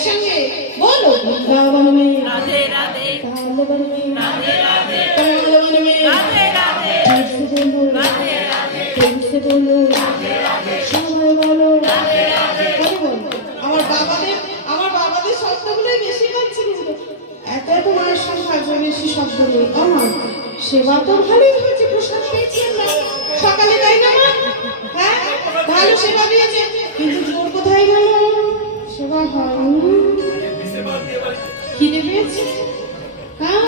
একসঙ্গে বলো বৃন্দাবন মে রাধে রাধে বৃন্দাবন মে রাধে রাধে বৃন্দাবন মে রাধে রাধে জোরসে বলো রাধে রাধে জোরসে বলো রাধে রাধে সবাই বলো রাধে রাধে বলো আমার বাবাদের শব্দগুলোই বেশি হচ্ছে কিন্তু এত এত মায়ের সংখ্যা বেশি শব্দ নেই আমার সেবা তো ভালোই হয়েছে প্রসাদ পেয়েছি আমরা সকালে তাই না মা হ্যাঁ ভালো সেবা দিয়েছে কিন্তু জোর কোথায় গেল সেবা হয়নি খিদে পেয়েছে হ্যাঁ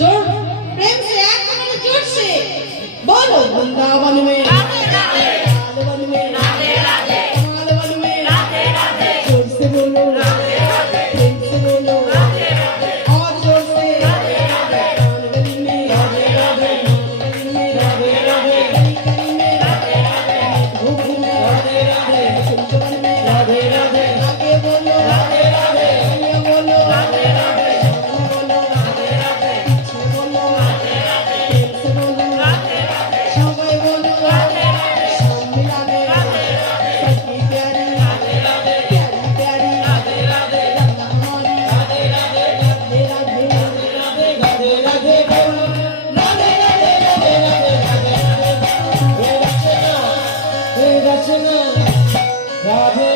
জোর প্রেম সে এক মানে জোর সে বলো বৃন্দাবন মে রাধে রাধে বৃন্দাবন মে রাধে রাধে বৃন্দাবন মে রাধে রাধে জোর সে বলো রাধে রাধে প্রেম সে বলো রাধে রাধে और जोर से राधे राधे गली में राधे राधे गली में राधे राधे गली में राधे राधे घूम घूम राधे राधे सुनचन में राधे राधे आगे बोलो राधे राधे ये बोलो राधे राधे बोलो राधे राधे पीछे बोलो राधे राधे प्रेम से बोलो राधे राधे सबाई बोलो राधे राधे सब मिला दे राधे राधे सबकी प्यारी राधे राधे प्यारी प्यारी राधे राधे हमारी राधे राधे राधे राधे राधे राधे बोलो राधे राधे राधे राधे राधे हे रचना राधे